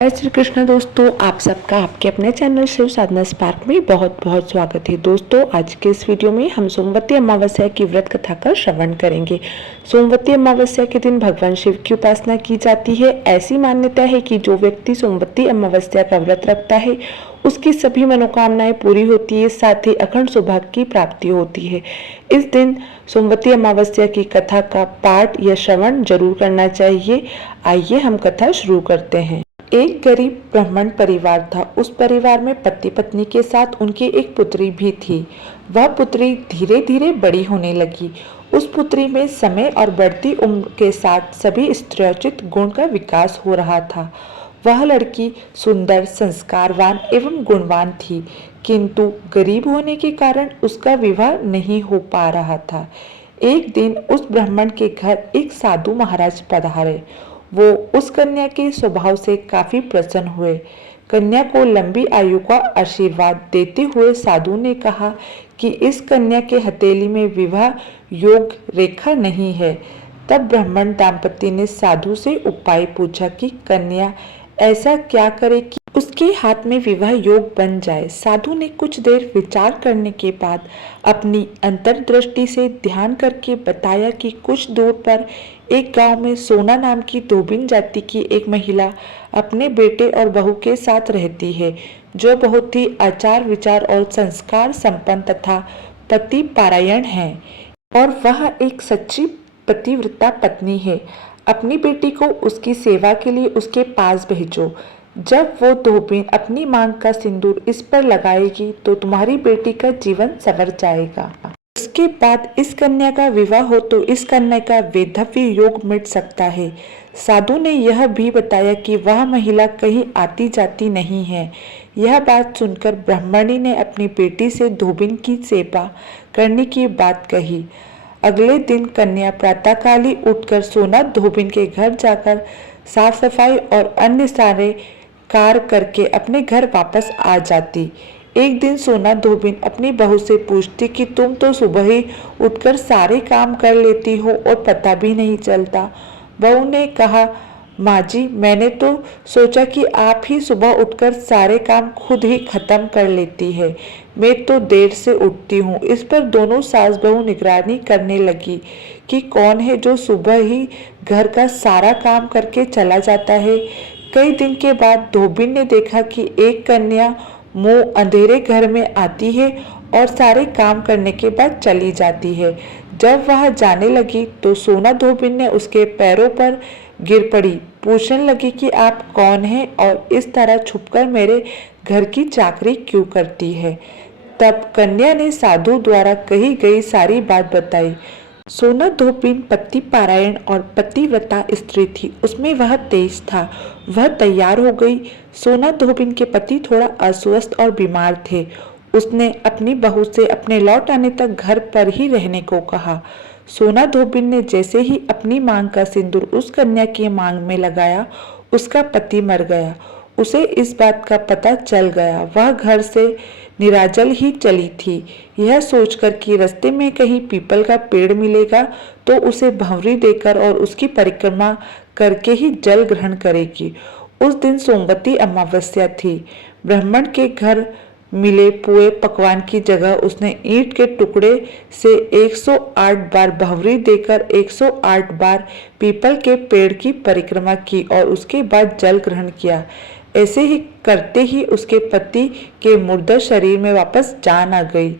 जय श्री कृष्ण दोस्तों, आप सबका आपके अपने चैनल शिव साधना स्पार्क में बहुत बहुत स्वागत है। दोस्तों, आज के इस वीडियो में हम सोमवती अमावस्या की व्रत कथा का श्रवण करेंगे। सोमवती अमावस्या के दिन भगवान शिव की उपासना की जाती है। ऐसी मान्यता है कि जो व्यक्ति सोमवती अमावस्या का व्रत रखता है उसकी सभी मनोकामनाएं पूरी होती है, साथ ही अखंड सौभाग्य की प्राप्ति होती है। इस दिन सोमवती अमावस्या की कथा का पाठ या श्रवण जरूर करना चाहिए। आइए हम कथा शुरू करते हैं। एक गरीब ब्राह्मण परिवार था। उस परिवार में पति पत्नी के साथ उनकी एक पुत्री भी थी। वह पुत्री धीरे धीरे बड़ी होने लगी। उस पुत्री में समय और बढ़ती उम्र के साथ सभी स्त्रीयोचित गुण का विकास हो रहा था। वह लड़की सुंदर, संस्कारवान एवं गुणवान थी, किंतु गरीब होने के कारण उसका विवाह नहीं हो पा रहा था। एक दिन उस ब्राह्मण के घर एक साधु महाराज पधारे। वो उस कन्या के स्वभाव से काफी प्रसन्न हुए। कन्या को लंबी आयु का आशीर्वाद देते हुए साधु ने कहा कि इस कन्या के हथेली में विवाह योग रेखा नहीं है। तब ब्राह्मण दंपति ने साधु से उपाय पूछा कि कन्या ऐसा क्या करे कि उसके हाथ में विवाह योग बन जाए। साधु ने कुछ देर विचार करने के बाद अपनी अंतर्दृष्टि से ध्यान करके बताया कि कुछ दूर पर एक गांव में सोना नाम की धोबिन जाति की एक महिला अपने बेटे और बहू के साथ रहती है, जो बहुत ही आचार विचार और संस्कार संपन्न तथा पति पारायण है, और वह एक सच्ची पतिव्रता पत्नी है। अपनी बेटी को उसकी सेवा के लिए उसके पास भेजो। जब वो धोबिन अपनी मांग का सिंदूर इस पर लगाएगी तो तुम्हारी बेटी का जीवन संवर जाएगा। उसके बाद इस कन्या का विवाह हो तो इस कन्या का वैधव्य योग मिट सकता है। साधु ने यह भी बताया कि वह महिला कहीं आती जाती नहीं है। यह बात सुनकर ब्राह्मणी ने अपनी बेटी से धोबिन की सेवा करने की बात कही। अगले दिन कन्या प्रातःकाल ही उठकर सोना धोबिन के घर जाकर साफ सफाई और अन्य सारे कार्य करके अपने घर वापस आ जाती। एक दिन सोना धोबिन अपनी बहू से पूछती कि तुम तो सुबह ही उठकर सारे काम कर लेती हो और पता भी नहीं चलता। बहू ने कहा, माँ जी, मैंने तो सोचा कि आप ही सुबह उठकर सारे काम खुद ही खत्म कर लेती है। मैं तो देर से उठती हूँ। इस पर दोनों सास बहू निगरानी करने लगी कि कौन है जो सुबह ही घर का सारा काम करके चला जाता है। कई दिन के बाद धोबिन ने देखा कि एक कन्या मुंह अंधेरे घर में आती है और सारे काम करने के बाद चली जाती है। जब वह जाने लगी तो सोना धोबिन ने उसके पैरों पर गिर पड़ी। पूछने लगी कि आप कौन हैं और इस तरह छुपकर मेरे घर की चाकरी क्यों करती है। तब कन्या ने साधु द्वारा कही गई सारी बात बताई। सोना धोबिन पति पारायण और पतिव्रता स्त्री थी। उसमें वह तेज था। वह तैयार हो गई। सोना धोबिन के पति थोड़ा अस्वस्थ और बीमार थे। उसने अपनी बहू से अपने लौट आने तक घर पर ही रहने को कहा। सोना धोबिन ने जैसे ही अपनी मांग का सिंदूर उस कन्या की मांग में लगाया, उसका पति मर गया। उसे इस बात का पता चल गया। वह घर से निराजल ही चली थी, यह सोचकर कि रास्ते में कहीं पीपल का पेड़ मिलेगा तो उसे भंवरी देकर और उसकी परिक्रमा करके ही जल ग्रहण करेगी। उस दिन सोमवती अमावस्या थी। ब्राह्मण के घर मिले पुए पकवान की जगह उसने ईंट के टुकड़े से 108 बार भंवरी देकर 108 बार पीपल के पेड़ की परिक्रमा की और उसके बाद जल ग्रहण किया। ऐसे ही करते ही उसके पति के मुर्दा शरीर में वापस जान आ गई।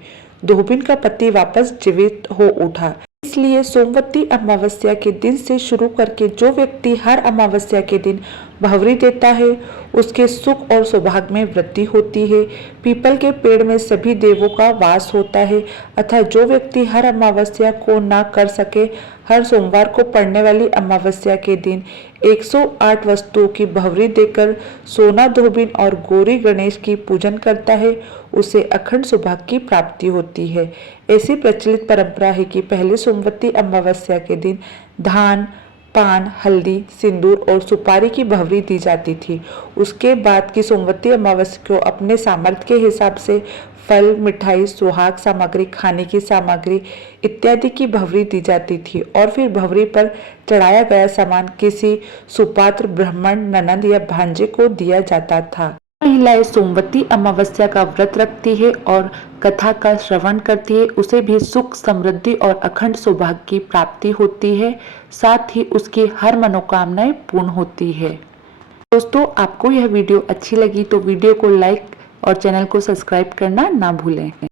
धोबिन का पति वापस जीवित हो उठा। इसलिए सोमवती अमावस्या के दिन से शुरू करके जो व्यक्ति हर अमावस्या के दिन भंवरी देता है उसके सुख और सौभाग्य में वृद्धि होती है। पीपल के पेड़ में सभी देवों का वास होता है। अतः जो व्यक्ति हर अमावस्या को न कर सके, हर सोमवार को पड़ने वाली अमावस्या के दिन 108 वस्तुओं की भंवरी देकर सोना धोबिन और गौरी गणेश की पूजन करता है, उसे अखंड सौभाग्य की प्राप्ति होती है। ऐसी प्रचलित परंपरा है कि पहले सोमवती अमावस्या के दिन धान, पान, हल्दी, सिंदूर और सुपारी की भवरी दी जाती थी। उसके बाद की सोमवती अमावस्या को अपने सामर्थ्य के हिसाब से फल, मिठाई, सुहाग सामग्री, खाने की सामग्री इत्यादि की भवरी दी जाती थी और फिर भवरी पर चढ़ाया गया सामान किसी सुपात्र, ब्राह्मण, ननद या भांजे को दिया जाता था। महिलाएं सोमवती अमावस्या का व्रत रखती है और कथा का श्रवण करती है, उसे भी सुख, समृद्धि और अखंड सौभाग्य की प्राप्ति होती है। साथ ही उसकी हर मनोकामनाएं पूर्ण होती है। दोस्तों, आपको यह वीडियो अच्छी लगी तो वीडियो को लाइक और चैनल को सब्सक्राइब करना ना भूलें।